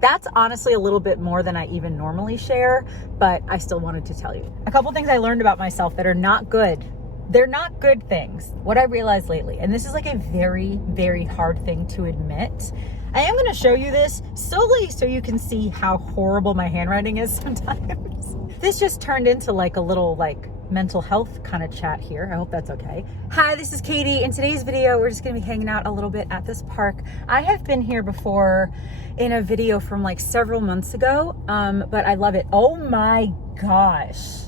That's honestly a little bit more than I even normally share, but I still wanted to tell you. A couple things I learned about myself that are not good. They're not good things. What I realized lately, and this is like a very, very hard thing to admit. I am gonna show you this solely so you can see how horrible my handwriting is sometimes. This just turned into like a little like mental health kind of chat here. I hope that's okay. Hi, this is Katie. In today's video, we're just gonna be hanging out a little bit at this park. I have been here before in a video from like several months ago, but I love it. Oh my gosh.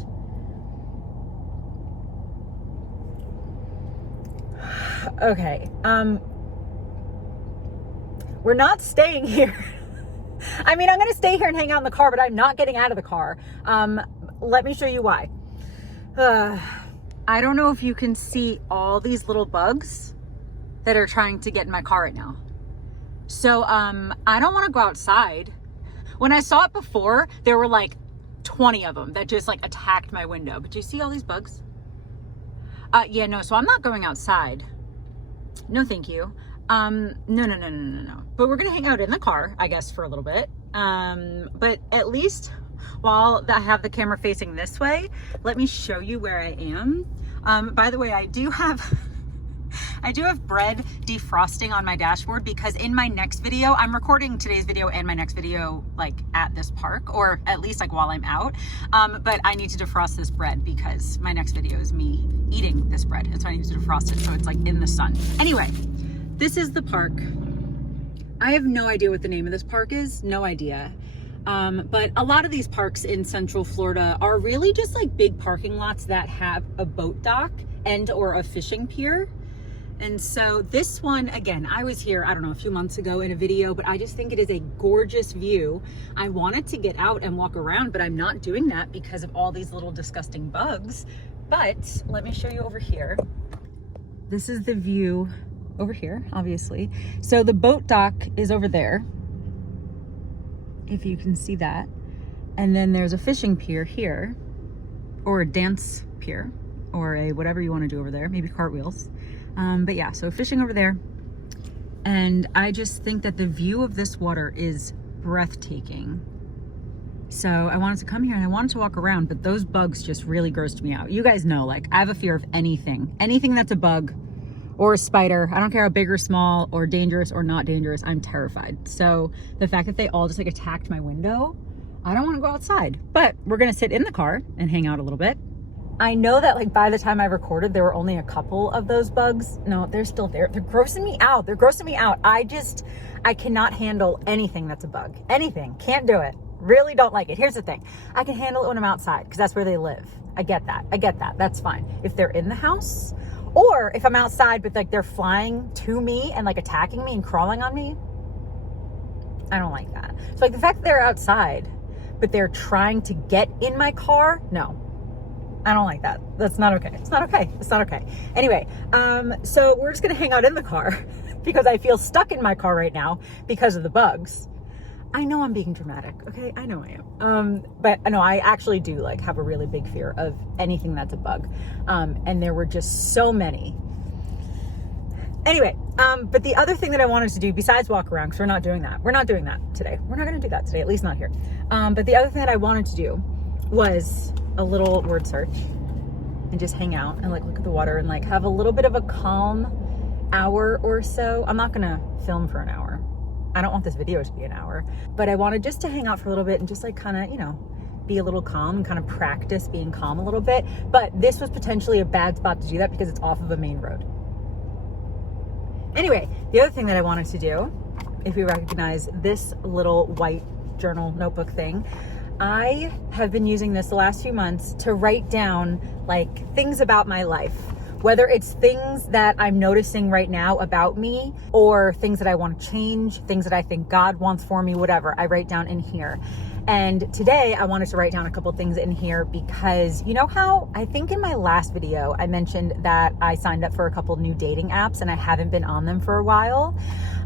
Okay, we're not staying here. I mean, I'm gonna stay here and hang out in the car, but I'm not getting out of the car. Let me show you why. I don't know if you can see all these little bugs that are trying to get in my car right now. So, I don't wanna go outside. When I saw it before, there were like 20 of them that just like attacked my window. But do you see all these bugs? Yeah, no, so I'm not going outside. No, thank you. No. But we're gonna hang out in the car, I guess, for a little bit. But at least while I have the camera facing this way, let me show you where I am. By the way, I do have bread defrosting on my dashboard because in my next video, I'm recording today's video and my next video like at this park, or at least like while I'm out. But I need to defrost this bread because my next video is me eating this bread. And so I need to defrost it so it's like in the sun. Anyway, this is the park. I have no idea what the name of this park is, no idea. But a lot of these parks in Central Florida are really just like big parking lots that have a boat dock and or a fishing pier. And so this one, again, I was here, I don't know, a few months ago in a video, but I just think it is a gorgeous view. I wanted to get out and walk around, but I'm not doing that because of all these little disgusting bugs. But let me show you over here. This is the view over here, obviously. So the boat dock is over there, if you can see that. And then there's a fishing pier here, or a dance pier, or a whatever you want to do over there, maybe cartwheels. But yeah, so fishing over there. And I just think that the view of this water is breathtaking. So I wanted to come here and I wanted to walk around, but those bugs just really grossed me out. You guys know, like, I have a fear of anything that's a bug or a spider. I don't care how big or small or dangerous or not dangerous, I'm terrified. So the fact that they all just like attacked my window, I don't want to go outside, but we're going to sit in the car and hang out a little bit. I know that like by the time I recorded, there were only a couple of those bugs. No, they're still there. They're grossing me out. I cannot handle anything that's a bug. Anything. Can't do it. Really don't like it. Here's the thing. I can handle it when I'm outside because that's where they live. I get that. That's fine. If they're in the house or if I'm outside, but like they're flying to me and like attacking me and crawling on me, I don't like that. So like the fact that they're outside, but they're trying to get in my car, no. I don't like that. That's not okay. It's not okay. Anyway, so we're just gonna hang out in the car because I feel stuck in my car right now because of the bugs. I know I'm being dramatic, okay? I know I am. But no, I actually do like have a really big fear of anything that's a bug. And there were just so many. Anyway, but the other thing that I wanted to do besides walk around, because we're not doing that today. We're not gonna do that today, at least not here. But the other thing that I wanted to do was a little word search and just hang out and like look at the water and like have a little bit of a calm hour or so. I'm not gonna film for an hour. I don't want this video to be an hour, but I wanted just to hang out for a little bit and just like kind of, you know, be a little calm and kind of practice being calm a little bit. But this was potentially a bad spot to do that because it's off of a main road. Anyway, the other thing that I wanted to do, if you recognize this little white journal notebook thing, I have been using this the last few months to write down like things about my life, whether it's things that I'm noticing right now about me or things that I want to change, things that I think God wants for me, whatever, I write down in here. And today I wanted to write down a couple things in here because you know how I think in my last video, I mentioned that I signed up for a couple new dating apps and I haven't been on them for a while.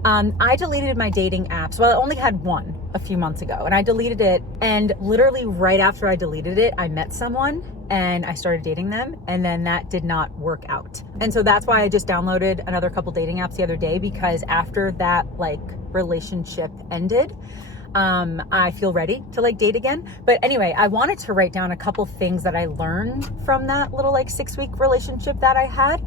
I deleted my dating apps. Well, I only had one a few months ago and I deleted it. And literally right after I deleted it, I met someone and I started dating them. And then that did not work out. And so that's why I just downloaded another couple dating apps the other day, because after that like relationship ended, I feel ready to like date again. But anyway, I wanted to write down a couple things that I learned from that little like 6-week relationship that I had.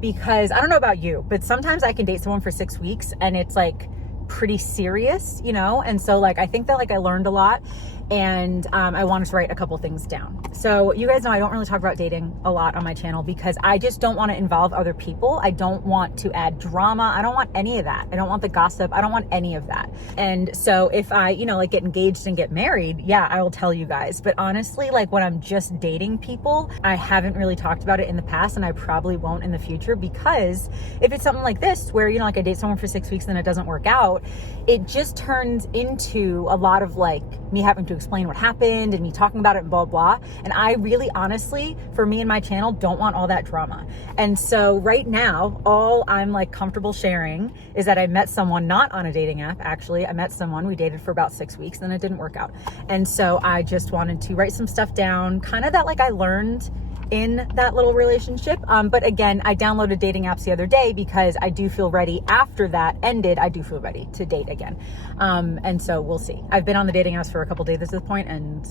Because I don't know about you, but sometimes I can date someone for 6 weeks and it's like pretty serious, you know? And so like, I think that like I learned a lot, and I wanted to write a couple things down. So you guys know I don't really talk about dating a lot on my channel because I just don't want to involve other people. I don't want to add drama. I don't want any of that. I don't want the gossip. I don't want any of that. And so if I, you know, like get engaged and get married, yeah, I will tell you guys. But honestly, like when I'm just dating people, I haven't really talked about it in the past, and I probably won't in the future, because if it's something like this where, you know, like I date someone for 6 weeks and it doesn't work out, it just turns into a lot of like me having to explain what happened and me talking about it and blah, blah. And I really, honestly, for me and my channel, don't want all that drama. And so right now, all I'm like comfortable sharing is that I met someone, not on a dating app, actually. I met someone, we dated for about 6 weeks, then it didn't work out. And so I just wanted to write some stuff down, kind of that like I learned in that little relationship. But again, I downloaded dating apps the other day because I do feel ready. After that ended, I do feel ready to date again. And so we'll see. I've been on the dating apps for a couple days at this point, and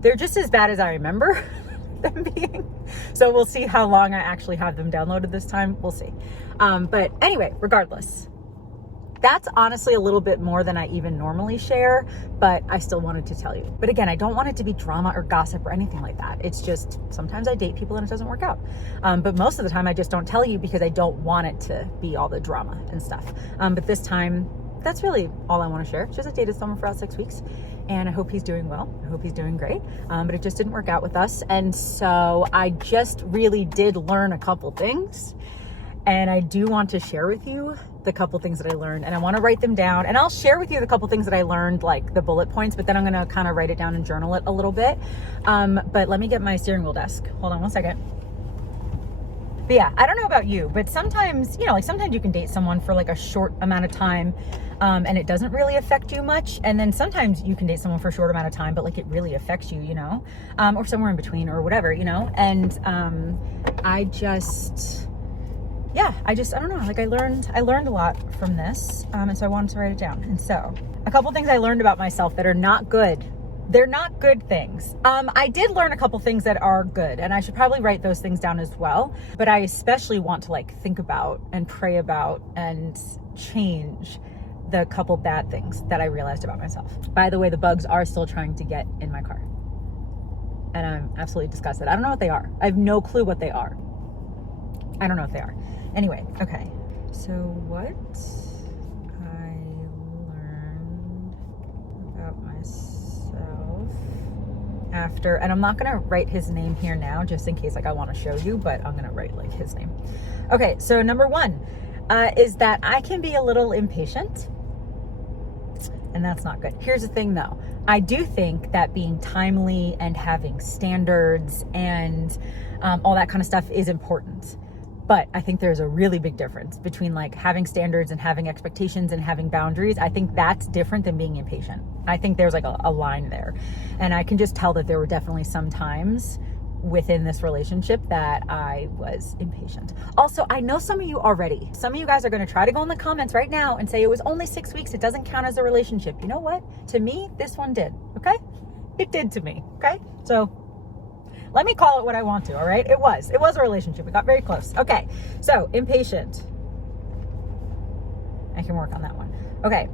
they're just as bad as I remember them being. So we'll see how long I actually have them downloaded this time. We'll see. But anyway, regardless, that's honestly a little bit more than I even normally share, but I still wanted to tell you. But again, I don't want it to be drama or gossip or anything like that. It's just sometimes I date people and it doesn't work out. But most of the time I just don't tell you because I don't want it to be all the drama and stuff. But this time, that's really all I want to share. Just I dated someone for about 6 weeks, and I hope he's doing well. I hope he's doing great. But it just didn't work out with us. And so I just really did learn a couple things. And I do want to share with you the couple things that I learned, and I want to write them down, and I'll share with you the couple things that I learned, like the bullet points, but then I'm going to kind of write it down and journal it a little bit. But let me get my steering wheel desk. Hold on one second. But yeah, I don't know about you, but sometimes, you know, like sometimes you can date someone for like a short amount of time, and it doesn't really affect you much. And then sometimes you can date someone for a short amount of time, but like it really affects you, you know, or somewhere in between or whatever, you know. And I don't know, like I learned a lot from this. And so I wanted to write it down. And so a couple things I learned about myself that are not good. They're not good things. I did learn a couple things that are good, and I should probably write those things down as well. But I especially want to like think about and pray about and change the couple bad things that I realized about myself. By the way, the bugs are still trying to get in my car, and I'm absolutely disgusted. I don't know what they are. I have no clue what they are. I don't know what they are. Anyway, okay. So what I learned about myself after, and I'm not gonna write his name here now just in case like I want to show you, but I'm gonna write like his name. Okay, so number one is that I can be a little impatient, and that's not good. Here's the thing though. I do think that being timely and having standards and all that kind of stuff is important. But I think there's a really big difference between like having standards and having expectations and having boundaries. I think that's different than being impatient. I think there's like a line there. And I can just tell that there were definitely some times within this relationship that I was impatient. Also, I know some of you already. Some of you guys are going to try to go in the comments right now and say it was only 6 weeks. It doesn't count as a relationship. You know what? To me, this one did. Okay? It did to me. Okay? So let me call it what I want to, all right? It was a relationship. We got very close. Okay, so impatient. I can work on that one. Okay,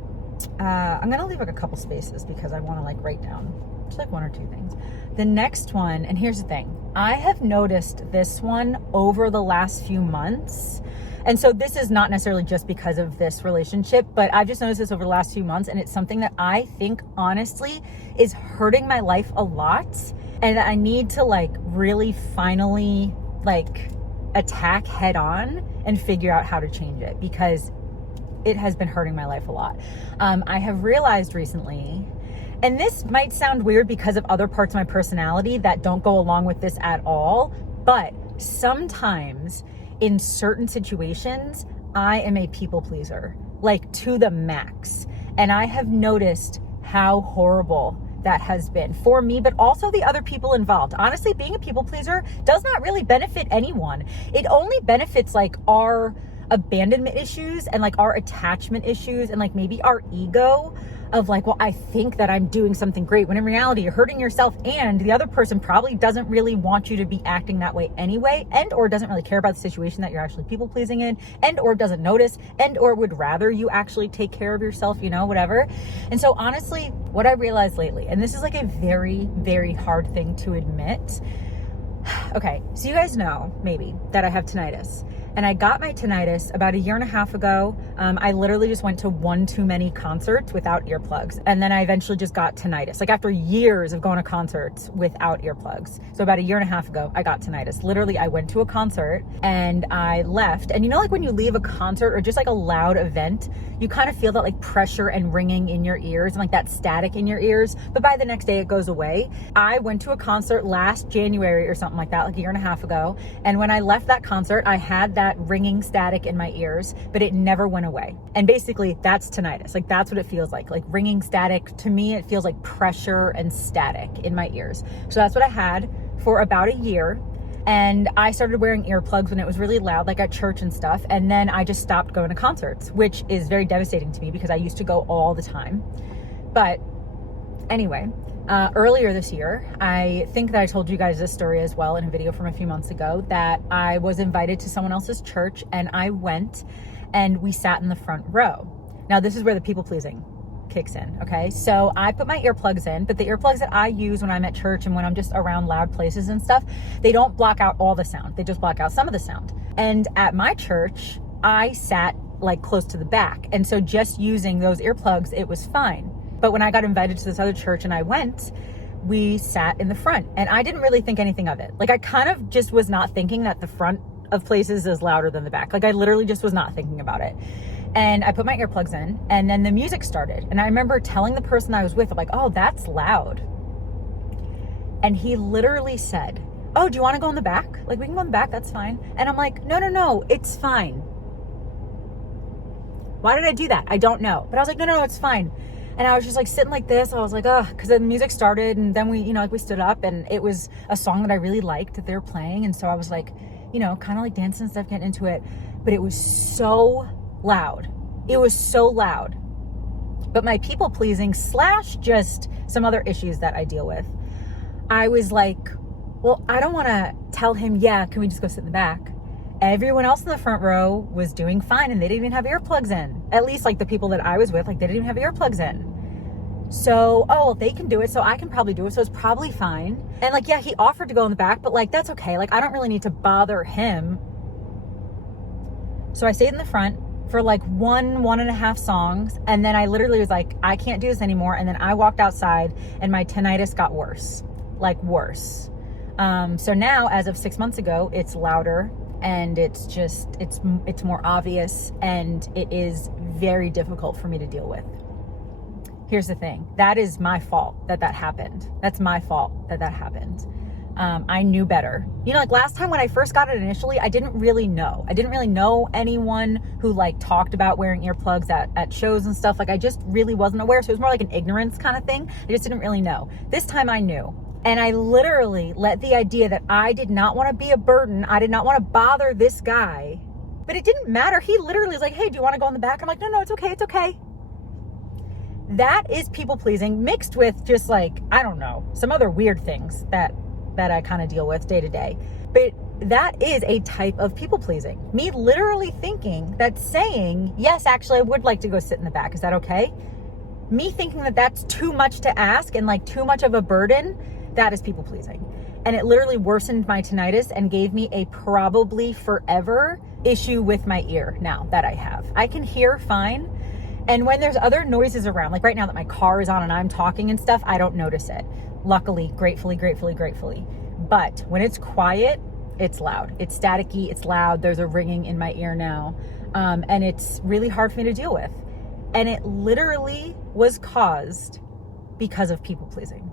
I'm gonna leave like a couple spaces because I wanna like write down just like one or two things. The next one, and here's the thing, I have noticed this one over the last few months. And so this is not necessarily just because of this relationship, but I've just noticed this over the last few months, and it's something that I think honestly is hurting my life a lot. And I need to like really finally like attack head on and figure out how to change it, because it has been hurting my life a lot. I have realized recently, and this might sound weird because of other parts of my personality that don't go along with this at all, but sometimes in certain situations, I am a people pleaser, like to the max. And I have noticed how horrible that has been for me, but also the other people involved. Honestly, being a people pleaser does not really benefit anyone. It only benefits like our abandonment issues and like our attachment issues and like maybe our ego. of like, well, I think that I'm doing something great, when in reality you're hurting yourself, and the other person probably doesn't really want you to be acting that way anyway, and or doesn't really care about the situation that you're actually people pleasing in, and or doesn't notice, and or would rather you actually take care of yourself, you know, whatever. And so honestly, what I realized lately, and this is like a very, very hard thing to admit. Okay, so you guys know maybe that I have tinnitus. And I got my tinnitus about a year and a half ago. I literally just went to one too many concerts without earplugs. And then I eventually just got tinnitus. Like after years of going to concerts without earplugs. So about a year and a half ago, I got tinnitus. Literally, I went to a concert and I left. And you know, like when you leave a concert or just like a loud event, you kind of feel that like pressure and ringing in your ears and like that static in your ears. But by the next day, it goes away. I went to a concert last January or something like that, like a year and a half ago. And when I left that concert, I had that ringing static in my ears, but it never went away. And basically that's tinnitus. Like that's what it feels like ringing static. To me, it feels like pressure and static in my ears. So that's what I had for about a year. And I started wearing earplugs when it was really loud, like at church and stuff. And then I just stopped going to concerts, which is very devastating to me because I used to go all the time. But anyway, earlier this year, I think that I told you guys this story as well in a video from a few months ago, that I was invited to someone else's church and I went and we sat in the front row. Now, this is where the people pleasing kicks in, okay? So I put my earplugs in, but the earplugs that I use when I'm at church and when I'm just around loud places and stuff, they don't block out all the sound. They just block out some of the sound. And at my church, I sat like close to the back. And so just using those earplugs, it was fine. But when I got invited to this other church and I went, we sat in the front and I didn't really think anything of it. Like I kind of just was not thinking that the front of places is louder than the back. Like I literally just was not thinking about it. And I put my earplugs in and then the music started. And I remember telling the person I was with, I'm like, oh, that's loud. And he literally said, oh, do you want to go in the back? Like we can go in the back, that's fine. And I'm like, no, it's fine. Why did I do that? I don't know. But I was like, no, it's fine. And I was just like sitting like this. I was like, oh, because the music started and then we, you know, like we stood up and it was a song that I really liked that they were playing. And so I was like, you know, kind of like dancing and stuff, getting into it. But it was so loud. It was so loud. But my people pleasing / just some other issues that I deal with, I was like, well, I don't want to tell him, yeah, can we just go sit in the back? Everyone else in the front row was doing fine and they didn't even have earplugs in. At least like the people that I was with, like they didn't even have earplugs in. So, oh, well, they can do it, so I can probably do it, so it's probably fine. And like, yeah, he offered to go in the back, but like, that's okay. Like, I don't really need to bother him. So I stayed in the front for like 1.5 songs. And then I literally was like, I can't do this anymore. And then I walked outside and my tinnitus got worse, like worse. So now, as of 6 months ago, it's louder. And it's just, it's more obvious and it is very difficult for me to deal with. Here's the thing. That is my fault that happened. That's my fault that happened. I knew better. You know, like last time when I first got it initially, I didn't really know. I didn't really know anyone who like talked about wearing earplugs at shows and stuff. Like I just really wasn't aware. So it was more like an ignorance kind of thing. I just didn't really know. This time I knew. And I literally let the idea that I did not want to be a burden. I did not want to bother this guy. But it didn't matter. He literally was like, hey, do you want to go in the back? I'm like, no, it's okay. It's okay. That is people pleasing mixed with just like, I don't know, some other weird things that I kind of deal with day to day. But that is a type of people pleasing. Me literally thinking that saying, yes, actually, I would like to go sit in the back. Is that okay? Me thinking that that's too much to ask and like too much of a burden. That is people pleasing. And it literally worsened my tinnitus and gave me a probably forever issue with my ear now that I have. I can hear fine. And when there's other noises around, like right now that my car is on and I'm talking and stuff, I don't notice it. Luckily, gratefully. But when it's quiet, it's loud. It's staticky, it's loud. There's a ringing in my ear now. And it's really hard for me to deal with. And it literally was caused because of people pleasing.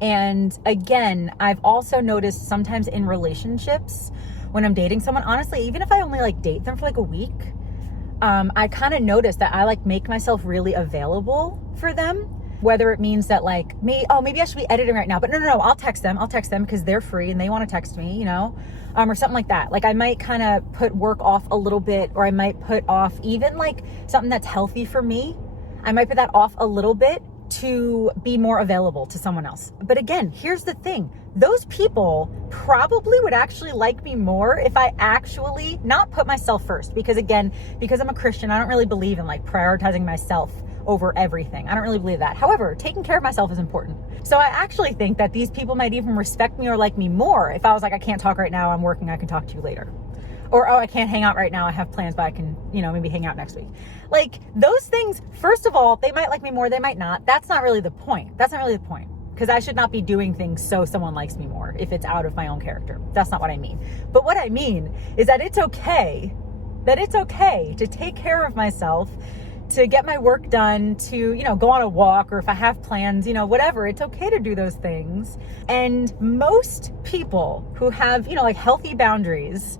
And again, I've also noticed sometimes in relationships when I'm dating someone, honestly, even if I only like date them for like a week, I kind of notice that I like make myself really available for them, whether it means that like maybe I should be editing right now, but no, I'll text them because they're free and they want to text me, you know, or something like that. Like I might kind of put work off a little bit, or I might put off even like something that's healthy for me. I might put that off a little bit to be more available to someone else. But again, here's the thing. Those people probably would actually like me more if I actually not put myself first. Because again, because I'm a Christian, I don't really believe in like prioritizing myself over everything. I don't really believe that. However, taking care of myself is important. So I actually think that these people might even respect me or like me more if I was like, I can't talk right now, I'm working, I can talk to you later. Or, oh, I can't hang out right now, I have plans, but I can, maybe hang out next week. Like those things, first of all, they might like me more, they might not. That's not really the point. Because I should not be doing things so someone likes me more if it's out of my own character. That's not what I mean. But what I mean is that it's okay to take care of myself, to get my work done, to, go on a walk, or if I have plans, whatever, it's okay to do those things. And most people who have, like healthy boundaries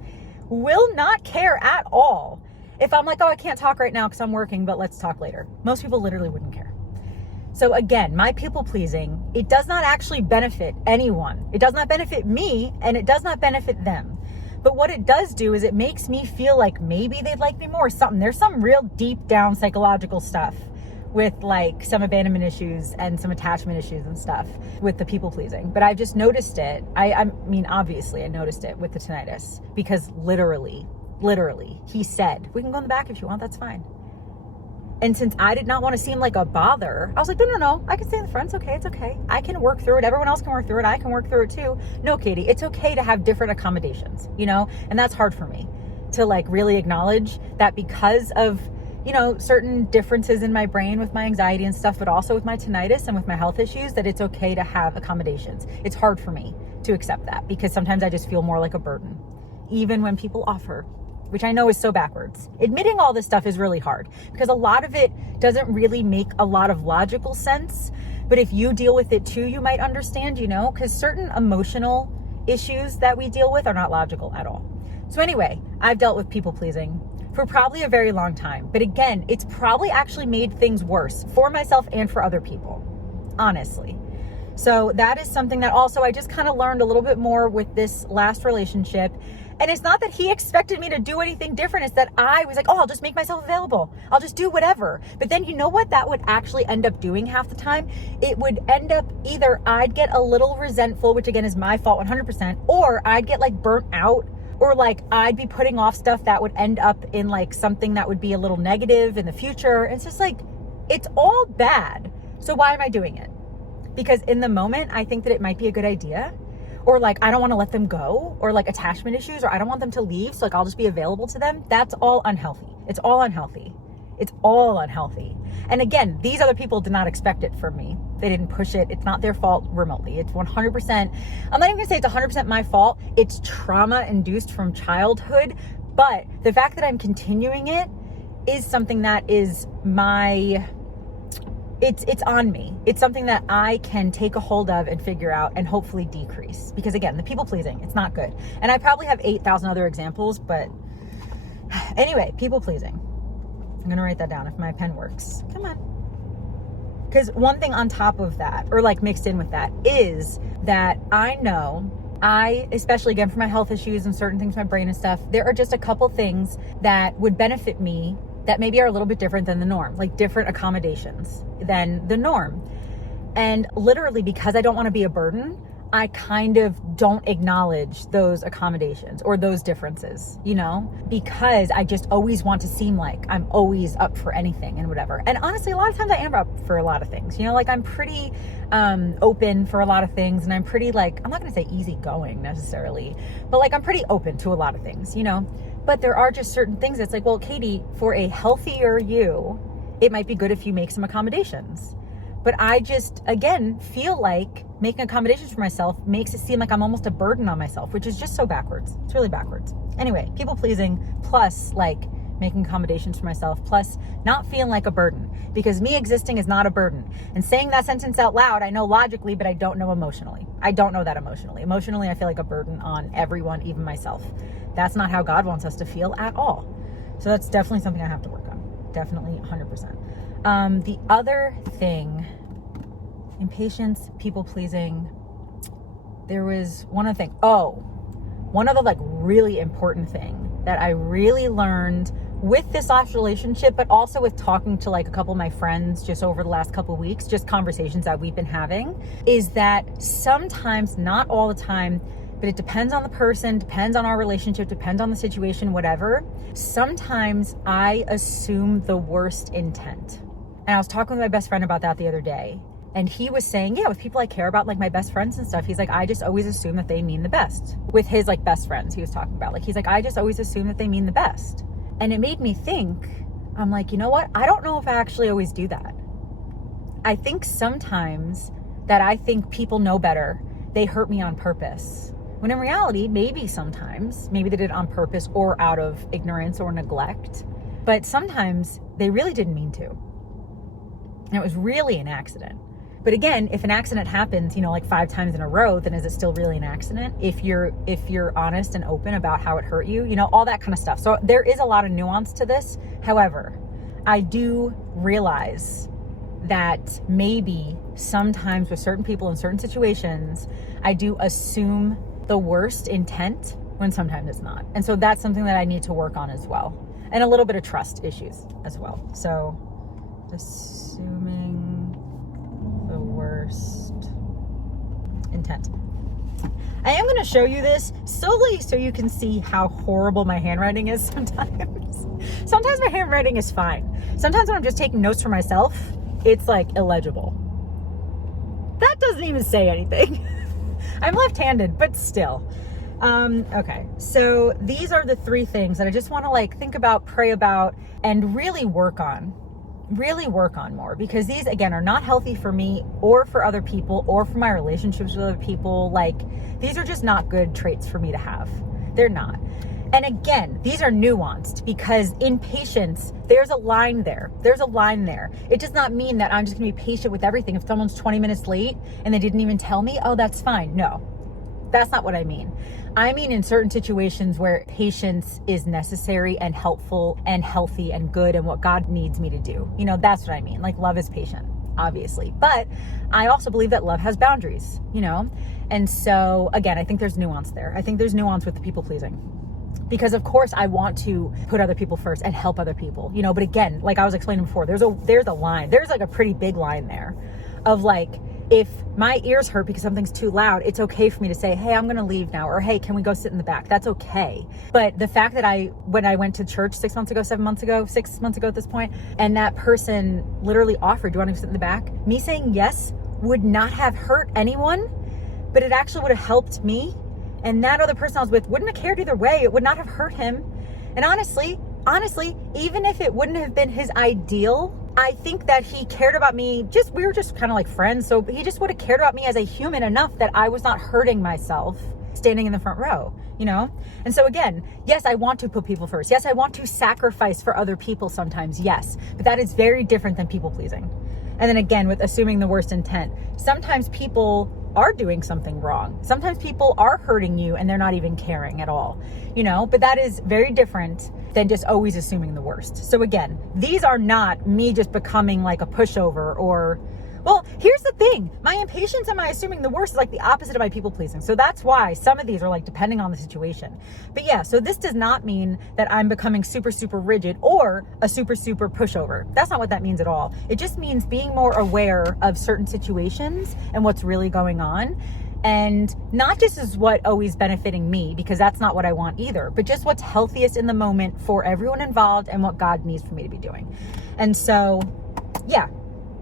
will not care at all if I'm like, oh, I can't talk right now because I'm working, but let's talk later. Most people literally wouldn't care. So again, my people pleasing, it does not actually benefit anyone. It does not benefit me, and it does not benefit them. But what it does do is it makes me feel like maybe they'd like me more or something. There's some real deep down psychological stuff with like some abandonment issues and some attachment issues and stuff with the people pleasing. But I've just noticed it. I mean, obviously I noticed it with the tinnitus because literally, he said, we can go in the back if you want, that's fine. And since I did not want to seem like a bother, I was like, no, I can stay in the front. It's okay. I can work through it. Everyone else can work through it. I can work through it too. No, Katie, it's okay to have different accommodations, and that's hard for me to like really acknowledge that because of, certain differences in my brain with my anxiety and stuff, but also with my tinnitus and with my health issues, that it's okay to have accommodations. It's hard for me to accept that because sometimes I just feel more like a burden, even when people offer, which I know is so backwards. Admitting all this stuff is really hard because a lot of it doesn't really make a lot of logical sense. But if you deal with it too, you might understand, because certain emotional issues that we deal with are not logical at all. So anyway, I've dealt with people pleasing for probably a very long time. But again, it's probably actually made things worse for myself and for other people, honestly. So that is something that also I just kind of learned a little bit more with this last relationship. And it's not that he expected me to do anything different. It's that I was like, oh, I'll just make myself available. I'll just do whatever. But then you know what that would actually end up doing half the time? It would end up either I'd get a little resentful, which again is my fault 100%, or I'd get like burnt out, or like I'd be putting off stuff that would end up in like something that would be a little negative in the future. It's just like, it's all bad. So why am I doing it? Because in the moment, I think that it might be a good idea. Or like, I don't want to let them go, or like attachment issues, or I don't want them to leave. So like, I'll just be available to them. That's all unhealthy. It's all unhealthy. And again, these other people did not expect it from me. They didn't push it. It's not their fault remotely. It's 100%. I'm not even gonna say it's 100% my fault. It's trauma induced from childhood. But the fact that I'm continuing it is something that is it's on me. It's something that I can take a hold of and figure out and hopefully decrease. Because again, the people pleasing, it's not good. And I probably have 8,000 other examples, but anyway, people pleasing. I'm going to write that down if my pen works. Come on. Because one thing on top of that, or like mixed in with that, is that I know especially again for my health issues and certain things, my brain and stuff, there are just a couple things that would benefit me that maybe are a little bit different than the norm, like different accommodations than the norm. And literally because I don't want to be a burden, I kind of don't acknowledge those accommodations or those differences, because I just always want to seem like I'm always up for anything and whatever. And honestly, a lot of times I am up for a lot of things, like I'm pretty open for a lot of things. And I'm pretty like, I'm not going to say easygoing necessarily, but like I'm pretty open to a lot of things, But there are just certain things that's like, well, Katie, for a healthier you, it might be good if you make some accommodations. But I just, again, feel like making accommodations for myself makes it seem like I'm almost a burden on myself, which is just so backwards. It's really backwards. Anyway, people pleasing plus like making accommodations for myself plus not feeling like a burden, because me existing is not a burden. And saying that sentence out loud, I know logically, but I don't know emotionally. I don't know that emotionally. Emotionally, I feel like a burden on everyone, even myself. That's not how God wants us to feel at all. So that's definitely something I have to work on. Definitely 100%. The other thing, impatience, people pleasing, there was one other like really important thing that I really learned with this last relationship, but also with talking to like a couple of my friends just over the last couple of weeks, just conversations that we've been having, is that sometimes, not all the time, but it depends on the person, depends on our relationship, depends on the situation, whatever. Sometimes I assume the worst intent. And I was talking with my best friend about that the other day. And he was saying, yeah, with people I care about, like my best friends and stuff, he's like, I just always assume that they mean the best. With his like best friends he was talking about. Like, he's like, I just always assume that they mean the best. And it made me think, I'm like, you know what? I don't know if I actually always do that. I think sometimes that I think people know better, they hurt me on purpose. When in reality, maybe sometimes, maybe they did it on purpose or out of ignorance or neglect. But sometimes they really didn't mean to. And it was really an accident. But again, if an accident happens, like 5 times in a row, then is it still really an accident? If you're honest and open about how it hurt you, all that kind of stuff. So there is a lot of nuance to this. However, I do realize that maybe sometimes with certain people in certain situations, I do assume the worst intent when sometimes it's not. And so that's something that I need to work on as well. And a little bit of trust issues as well. So assuming the worst intent. I am going to show you this solely so you can see how horrible my handwriting is sometimes. Sometimes my handwriting is fine. Sometimes when I'm just taking notes for myself, it's like illegible. That doesn't even say anything. I'm left-handed, but still. Okay, so these are the 3 things that I just want to like think about, pray about, and really work on more, because these again are not healthy for me or for other people or for my relationships with other people. Like, these are just not good traits for me to have. They're not. And again, these are nuanced because in patience, there's a line there. It does not mean that I'm just gonna be patient with everything. If someone's 20 minutes late and they didn't even tell me, oh, that's fine. No, that's not what I mean. I mean in certain situations where patience is necessary and helpful and healthy and good and what God needs me to do. That's what I mean. Like, love is patient, obviously. But I also believe that love has boundaries, And so, again, I think there's nuance there. I think there's nuance with the people pleasing. Because of course I want to put other people first and help other people, but again, like I was explaining before, there's a line. There's like a pretty big line there of like, if my ears hurt because something's too loud, it's okay for me to say, hey, I'm going to leave now. Or, hey, can we go sit in the back? That's okay. But the fact that when I went to church 6 months ago, 7 months ago, 6 months ago at this point, and that person literally offered, do you want to sit in the back? Me saying yes would not have hurt anyone, but it actually would have helped me. And that other person I was with wouldn't have cared either way. It would not have hurt him. And honestly, even if it wouldn't have been his ideal, I think that he cared about me. We were just kind of like friends. So he just would have cared about me as a human enough that I was not hurting myself standing in the front row, And so again, yes, I want to put people first. Yes, I want to sacrifice for other people sometimes. Yes, but that is very different than people pleasing. And then again, with assuming the worst intent, sometimes people are doing something wrong. Sometimes people are hurting you and they're not even caring at all, but that is very different than just always assuming the worst. So again, these are not me just becoming like a pushover or, well, here's the thing. My impatience and my assuming the worst is like the opposite of my people pleasing. So that's why some of these are like depending on the situation. But yeah, so this does not mean that I'm becoming super, super rigid or a super, super pushover. That's not what that means at all. It just means being more aware of certain situations and what's really going on. And not just as what always benefiting me, because that's not what I want either, but just what's healthiest in the moment for everyone involved and what God needs for me to be doing. And so, yeah.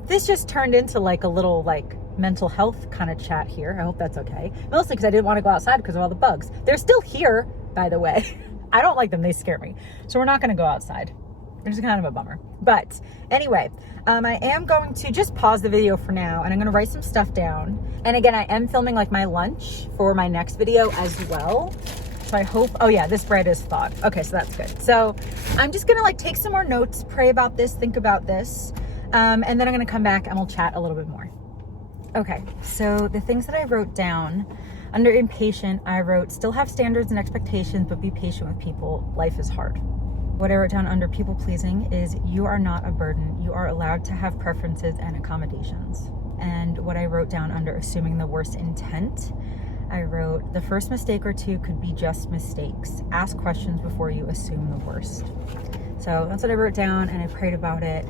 This just turned into like a little like mental health kind of chat here. I hope that's okay. Mostly because I didn't want to go outside because of all the bugs. They're still here, by the way. I don't like them. They scare me. So we're not going to go outside. Which is kind of a bummer. But anyway, I am going to just pause the video for now and I'm going to write some stuff down. And again, I am filming like my lunch for my next video as well. So I hope, oh yeah, this bread is thawed. Okay, so that's good. So I'm just going to like take some more notes, pray about this, think about this. And then I'm going to come back and we'll chat a little bit more. Okay, so the things that I wrote down under impatient, I wrote, still have standards and expectations, but be patient with people. Life is hard. What I wrote down under people pleasing is you are not a burden. You are allowed to have preferences and accommodations. And what I wrote down under assuming the worst intent, I wrote, the first mistake or two could be just mistakes. Ask questions before you assume the worst. So that's what I wrote down, and I prayed about it.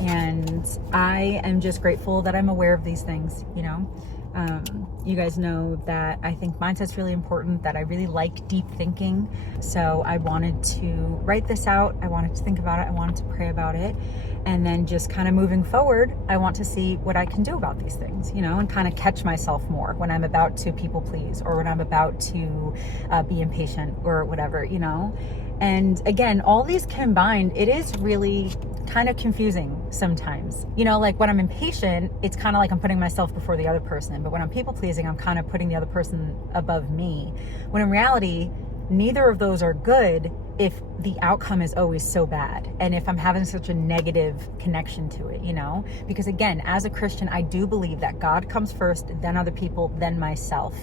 And I am just grateful that I'm aware of these things, you know. You guys know that I think mindset's really important, that I really like deep thinking. So I wanted to write this out. I wanted to think about it. I wanted to pray about it. And then just kind of moving forward, I want to see what I can do about these things, you know, and kind of catch myself more when I'm about to people please, or when I'm about to be impatient or whatever, you know. And again, all these combined, it is really kind of confusing sometimes. You know, like when I'm impatient, it's kind of like I'm putting myself before the other person. But when I'm people pleasing, I'm kind of putting the other person above me. When in reality, neither of those are good if the outcome is always so bad, and if I'm having such a negative connection to it, you know. Because again, as a Christian, I do believe that God comes first, then other people, then myself.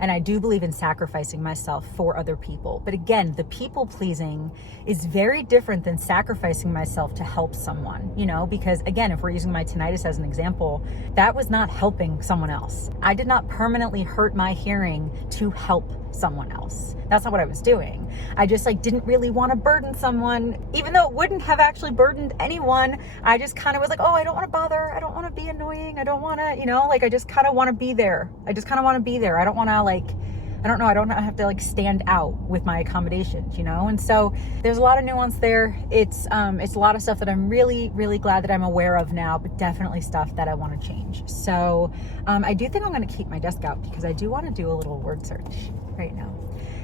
And I do believe in sacrificing myself for other people. But again, the people pleasing is very different than sacrificing myself to help someone, you know. Because again, if we're using my tinnitus as an example, that was not helping someone else. I did not permanently hurt my hearing to help someone else. That's not what I was doing. I just didn't really want to burden someone, even though it wouldn't have actually burdened anyone. I just kind of was like, oh, I don't want to bother. I don't want to be annoying. I don't want to, you know, I just kind of want to be there. I just kind of want to be there. I don't want to I don't know. I don't have to stand out with my accommodations, you know? And so there's a lot of nuance there. It's a lot of stuff that I'm really, really glad that I'm aware of now, but definitely stuff that I want to change. So I do think I'm going to keep my desk out, because I do want to do a little word search right now.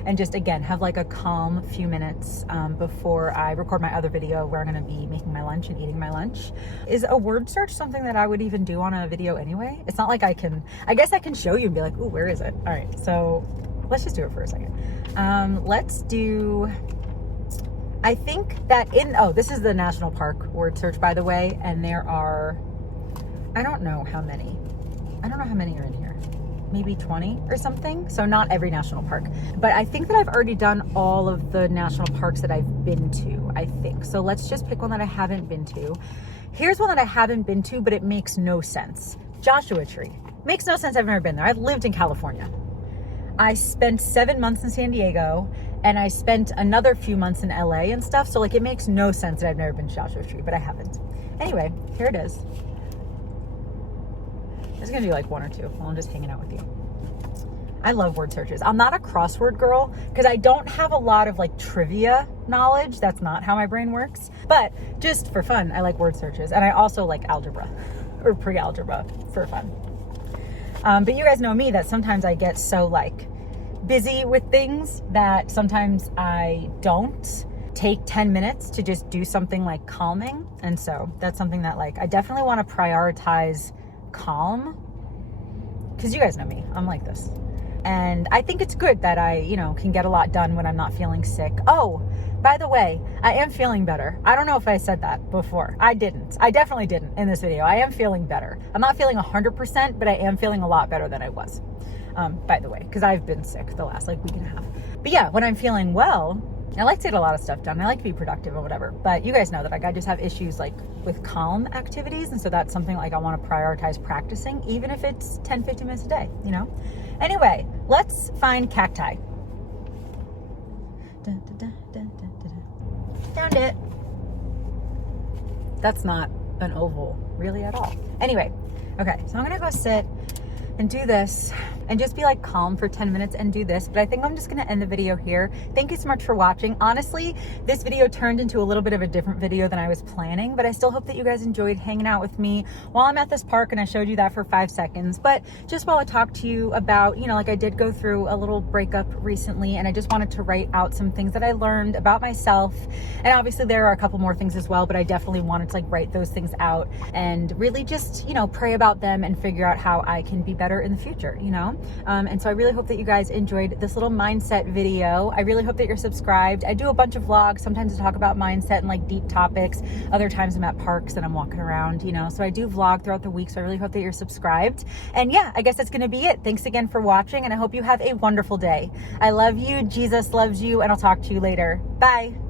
And just, again, have a calm few minutes before I record my other video where I'm going to be making my lunch and eating my lunch. Is a word search something that I would even do on a video anyway? It's not like I guess I can show you and be like, ooh, where is it? All right, so let's just do it for a second. Let's do, I think that this is the national park word search, by the way. And there are, I don't know how many are in here. Maybe 20 or something. So not every national park, but I think that I've already done all of the national parks that I've been to, I think. So let's just pick one that I haven't been to. Here's one that I haven't been to, but it makes no sense. Joshua Tree. Makes no sense. I've never been there. I've lived in California. I spent 7 months in San Diego, and I spent another few months in LA and stuff. So it makes no sense that I've never been to Joshua Tree, but I haven't. Anyway, here it is. I'm gonna do one or two while I'm just hanging out with you. I love word searches. I'm not a crossword girl because I don't have a lot of trivia knowledge. That's not how my brain works. But just for fun, I like word searches. And I also like algebra or pre-algebra for fun. But you guys know me, that sometimes I get so busy with things that sometimes I don't take 10 minutes to just do something calming. And so that's something that I definitely want to prioritize calm, because you guys know me, I'm like this. And I think it's good that I, can get a lot done when I'm not feeling sick. Oh, by the way, I am feeling better. I don't know if I said that before. I definitely didn't in this video. I am feeling better. I'm not feeling 100%, but I am feeling a lot better than I was, by the way, because I've been sick the last week and a half. But yeah, when I'm feeling well, I like to get a lot of stuff done. I like to be productive or whatever. But you guys know that I just have issues with calm activities. And so that's something I want to prioritize practicing, even if it's 10, 15 minutes a day, Anyway, let's find cacti. Found it. That's not an oval really at all. Anyway, okay, so I'm going to go sit and do this and just be calm for 10 minutes and do this. But I think I'm just going to end the video here. Thank you so much for watching. Honestly, this video turned into a little bit of a different video than I was planning, but I still hope that you guys enjoyed hanging out with me while I'm at this park, and I showed you that for 5 seconds. But just while I talked to you about, I did go through a little breakup recently, and I just wanted to write out some things that I learned about myself. And obviously there are a couple more things as well, but I definitely wanted to write those things out and really just, pray about them and figure out how I can be better in the future, And so I really hope that you guys enjoyed this little mindset video. I really hope that you're subscribed. I do a bunch of vlogs. Sometimes I talk about mindset and deep topics. Other times I'm at parks and I'm walking around, So I do vlog throughout the week. So I really hope that you're subscribed. And yeah, I guess that's going to be it. Thanks again for watching, and I hope you have a wonderful day. I love you. Jesus loves you, and I'll talk to you later. Bye.